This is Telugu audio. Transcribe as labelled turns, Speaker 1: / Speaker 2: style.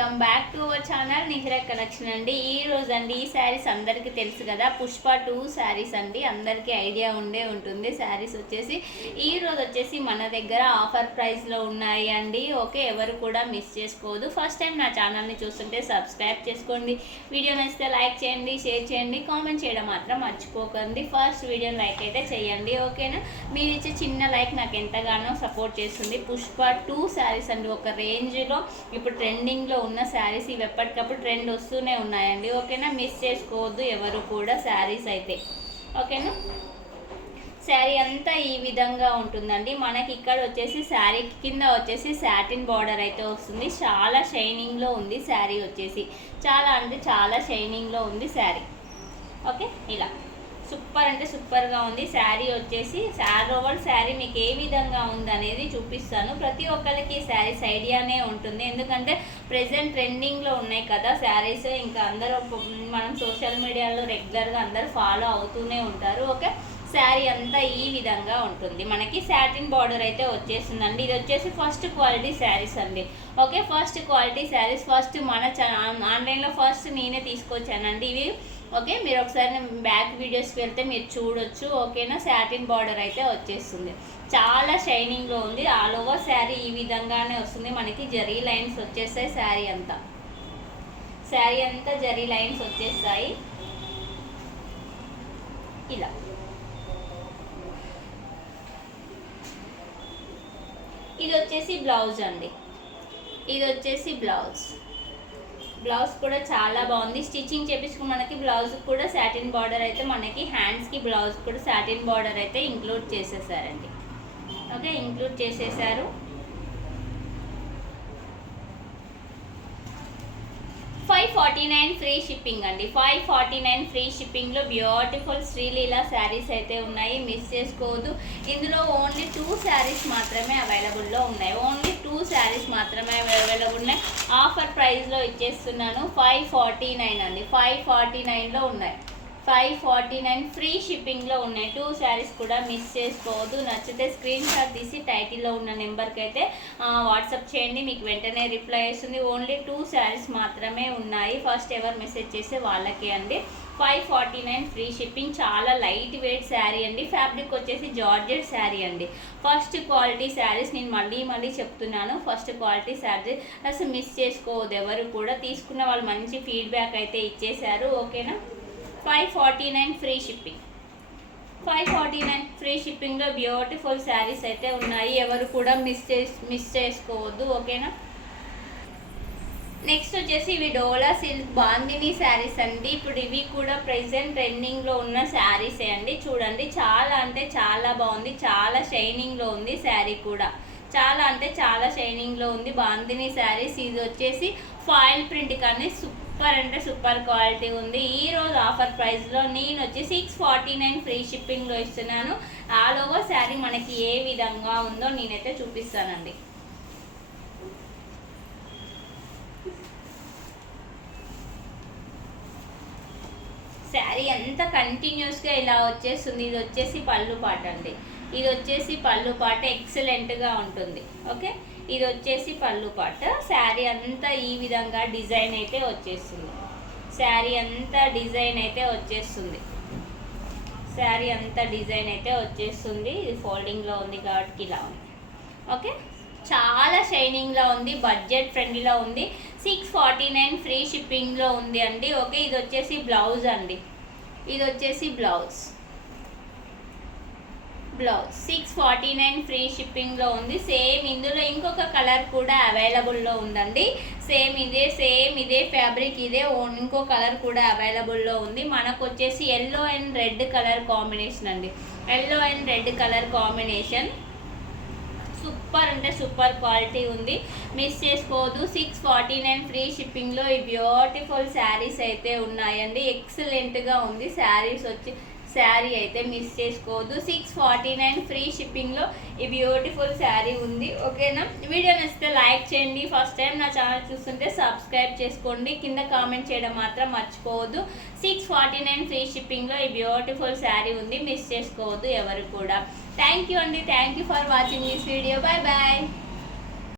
Speaker 1: Welcome back to our channel Nihira collection అండి. ఈ రోజు అండి ఈ శారీస్ అందరికీ తెలుసు కదా పుష్ప టూ శారీస్ అండి. అందరికీ ఐడియా ఉండే ఉంటుంది. శారీస్ వచ్చేసి ఈ రోజు వచ్చేసి మన దగ్గర ఆఫర్ ప్రైస్లో ఉన్నాయి అండి. ఓకే ఎవరు కూడా మిస్ చేసుకోవద్దు ఫస్ట్ టైం నా ఛానల్ని చూస్తుంటే సబ్స్క్రైబ్ చేసుకోండి. వీడియో నచ్చితే లైక్ చేయండి షేర్ చేయండి కామెంట్ చేయడం మాత్రం మర్చిపోకండి. ఫస్ట్ వీడియో లైక్ అయితే చేయండి ఓకేనా మీరు ఇచ్చే చిన్న లైక్ నాకు ఎంతగానో సపోర్ట్ చేస్తుంది. పుష్ప టూ శారీస్ అండి. ఒక రేంజ్లో ఇప్పుడు ట్రెండింగ్లో ఉన్న శారీస్ ఇవి ఎప్పటికప్పుడు ట్రెండ్ వస్తూనే ఉన్నాయండి. ఓకేనా? మిస్ చేసుకోవద్దు ఎవరు కూడా శారీస్ అయితే. ఓకేనా? శారీ అంతా ఈ విధంగా ఉంటుందండి. మనకి ఇక్కడ వచ్చేసి శారీ కింద వచ్చేసి సాటిన్ బార్డర్ అయితే వస్తుంది. చాలా షైనింగ్లో ఉంది శారీ వచ్చేసి. చాలా అంటే చాలా షైనింగ్లో ఉంది శారీ. ఓకే? ఇలా. సూపర్ అంటే సూపర్గా ఉంది. శారీ వచ్చేసి శారీ ఓవర్ శారీ మీకు ఏ విధంగా ఉంది అనేది చూపిస్తాను. ప్రతి ఒక్కరికి శారీస్ ఐడియానే ఉంటుంది. ఎందుకంటే ప్రజెంట్ ట్రెండింగ్లో ఉన్నాయి కదా శారీస్. ఇంకా అందరూ మనం సోషల్ మీడియాలో రెగ్యులర్గా అందరూ ఫాలో అవుతూనే ఉంటారు. ఓకే? శారీ అంతా ఈ విధంగా ఉంటుంది. మనకి శాటిన్ బార్డర్ అయితే వచ్చేసిందండి. ఇది వచ్చేసి ఫస్ట్ క్వాలిటీ శారీస్ అండి. Okay? First quality saris. First మన ఆన్లైన్లో ఫస్ట్ నేనే తీసుకొచ్చానండి. ఇవి ఓకే మీరు ఒకసారి బ్యాక్ వీడియోస్కి వెళ్తే మీరు చూడొచ్చు. ఓకేనా? శాటిన్ బార్డర్ అయితే వచ్చేస్తుంది. చాలా షైనింగ్లో ఉంది. ఆల్ ఓవర్ శారీ ఈ విధంగానే వస్తుంది. మనకి జరీ లైన్స్ వచ్చేస్తాయి శారీ అంతా. శారీ అంతా జరీ లైన్స్ వచ్చేస్తాయి. ఇలా. ఇది వచ్చేసి బ్లౌజ్ అండి. ఇది వచ్చేసి బ్లౌజ్. బ్లౌజ్ కూడా చాలా బాగుంది. స్టిచ్చింగ్ చేపించుకుని మనకి బ్లౌజ్ కూడా సాటిన్ బార్డర్ అయితే మనకి హ్యాండ్స్కి బ్లౌజ్ కూడా సాటిన్ బార్డర్ అయితే ఇంక్లూడ్ చేసేసారండి. ఓకే ఇంక్లూడ్ చేసేసారు five forty nine free shipping అండి. ఫైవ్ ఫార్టీ నైన్ ఫ్రీ షిప్పింగ్లో బ్యూటిఫుల్ శ్రీలీల శారీస్ అయితే ఉన్నాయి. మిస్ చేసుకోవద్దు. ఇందులో ఓన్లీ టూ శారీస్ మాత్రమే అవైలబుల్లో ఉన్నాయి. ఓన్లీ టూ శారీస్ మాత్రమే అవైలబుల్ ఉన్నాయి. ఆఫర్ ప్రైస్లో ఇచ్చేస్తున్నాను ఫైవ్ ఫార్టీ నైన్ అండి. ఫైవ్ ఫార్టీ నైన్లో ఉన్నాయి. ఫైవ్ ఫార్టీ నైన్ ఫ్రీ షిప్పింగ్లో ఉన్నాయి. టూ శారీస్ కూడా మిస్ చేసుకోవద్దు. నచ్చితే స్క్రీన్ షాట్ తీసి టైటిల్లో ఉన్న నెంబర్కి అయితే వాట్సాప్ చేయండి. మీకు వెంటనే రిప్లై చేస్తుంది. ఓన్లీ టూ శారీస్ మాత్రమే ఉన్నాయి. ఫస్ట్ ఎవరు మెసేజ్ చేస్తే వాళ్ళకి అండి. Five forty nine free shipping. చాలా లైట్ వెయిట్ శారీ అండి. ఫ్యాబ్రిక్ వచ్చేసి జార్జెట్ శారీ అండి. ఫస్ట్ క్వాలిటీ శారీస్ నేను మళ్ళీ మళ్ళీ చెప్తున్నాను. ఫస్ట్ క్వాలిటీ శారీ అసలు మిస్ చేసుకోవద్దు. ఎవరు కూడా తీసుకున్న వాళ్ళు మంచి ఫీడ్బ్యాక్ అయితే ఇచ్చేశారు. ఓకేనా? Five forty nine free shipping. Five forty nine free షిప్పింగ్లో బ్యూటిఫుల్ శారీస్ అయితే ఉన్నాయి. ఎవరు కూడా మిస్ చేసి మిస్ చేసుకోవద్దు ఓకేనా? నెక్స్ట్ వచ్చేసి ఇవి డోలా సిల్క్ బాందిని శారీస్ అండి. ఇప్పుడు ఇవి కూడా ప్రెసెంట్ ట్రెండింగ్లో ఉన్న శారీసే అండి. చూడండి చాలా అంటే చాలా బాగుంది. చాలా షైనింగ్లో ఉంది శారీ కూడా. చాలా అంటే చాలా షైనింగ్లో ఉంది. బాందిని శారీస్ ఇది వచ్చేసి ఫాయిల్ ప్రింట్ కానీ సూపర్ అంటే సూపర్ క్వాలిటీ ఉంది. ఈ రోజు ఆఫర్ ప్రైస్లో నేను వచ్చి సిక్స్ ఫార్టీ నైన్ ఫ్రీ షిప్పింగ్లో ఇస్తున్నాను. ఆల్ ఓవర్ శారీ మనకి ఏ విధంగా ఉందో నేనైతే చూపిస్తానండి. శారీ అంతా కంటిన్యూస్గా ఇలా వచ్చేస్తుంది. ఇది వచ్చేసి పళ్ళు పాట అండి ఇది వచ్చేసి పళ్ళు పాట ఎక్సలెంట్గా ఉంటుంది. ఓకే? ఇది వచ్చేసి పళ్ళు పాట. శారీ అంతా ఈ విధంగా డిజైన్ అయితే వచ్చేస్తుంది. శారీ అంతా డిజైన్ అయితే వచ్చేస్తుంది. శారీ అంతా డిజైన్ అయితే వచ్చేస్తుంది. ఇది ఫోల్డింగ్లో ఉంది కాబట్టి ఇలా ఉంది. ఓకే? చాలా షైనింగ్లో ఉంది బడ్జెట్ ఫ్రెండ్లీలో ఉంది. సిక్స్ ఫార్టీ నైన్ ఫ్రీ షిప్పింగ్లో ఉంది అండి. ఓకే? ఇది వచ్చేసి బ్లౌజ్ అండి. ఇది వచ్చేసి blouse. Blouse six forty nine free షిప్పింగ్లో ఉంది. సేమ్ ఇందులో ఇంకొక కలర్ కూడా అవైలబుల్లో ఉందండి. సేమ్ ఇదే సేమ్ ఇదే ఫ్యాబ్రిక్ ఇదే ఇంకో కలర్ కూడా అవైలబుల్లో ఉంది. మనకు వచ్చేసి yellow and red colour combination అండి. Yellow and red colour combination super అంటే సూపర్ క్వాలిటీ ఉంది. మిస్ చేసుకోవద్దు. సిక్స్ ఫార్టీ నైన్ ఫ్రీ షిప్పింగ్లో ఈ బ్యూటిఫుల్ శారీస్ అయితే ఉన్నాయండి. ఎక్సలెంట్గా ఉంది. శారీస్ వచ్చి శారీ అయితే మిస్ చేసుకోవద్దు. సిక్స్ ఫార్టీ నైన్ ఫ్రీ షిప్పింగ్లో ఈ బ్యూటిఫుల్ శారీ ఉంది. ఓకేనా? వీడియో నచ్చితే లైక్ చేయండి. ఫస్ట్ టైం నా ఛానల్ చూస్తుంటే సబ్స్క్రైబ్ చేసుకోండి. కింద కామెంట్ చేయడం మాత్రం మర్చిపోవద్దు. సిక్స్ ఫార్టీ నైన్ ఫ్రీ షిప్పింగ్లో ఈ బ్యూటిఫుల్ శారీ ఉంది. మిస్ చేసుకోవద్దు ఎవరు కూడా. థ్యాంక్ యూ అండి. Thank you for watching this video bye bye